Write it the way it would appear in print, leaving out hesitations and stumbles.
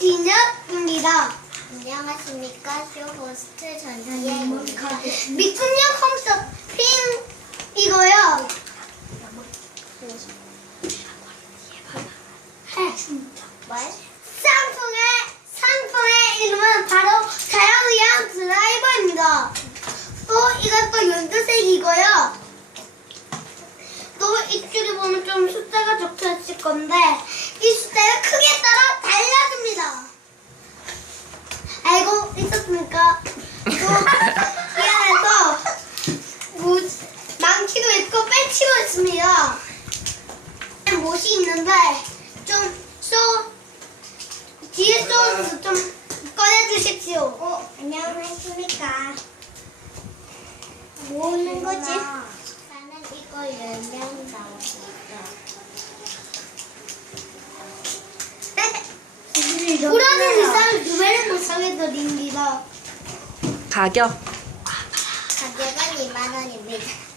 디저트입니다. 안녕하십니까. 쇼호스트 전지혜입니다. 미국령 홈쇼핑이고요. 상품의 이름은 바로 자연의학 드라이버입니다. 또 이것도 연두색이고요. 또 이쪽에 보면 좀 숫자가 적혀 있을 건데 이 숫자가 크기에 따라 달라집니다. 알고 있었습니까? 또 미안해서 많기도 있고 빼치고 있습니다. 못이 있는데 뒤에 쏘아서 좀 꺼내주십시오. 안녕하십니까. 뭐 하는 거지? 나는 이거 열면 나왔습니다. 부러진 이상을 두 배를 못 사게 드립니다. 가격 가격은 2만 원입니다.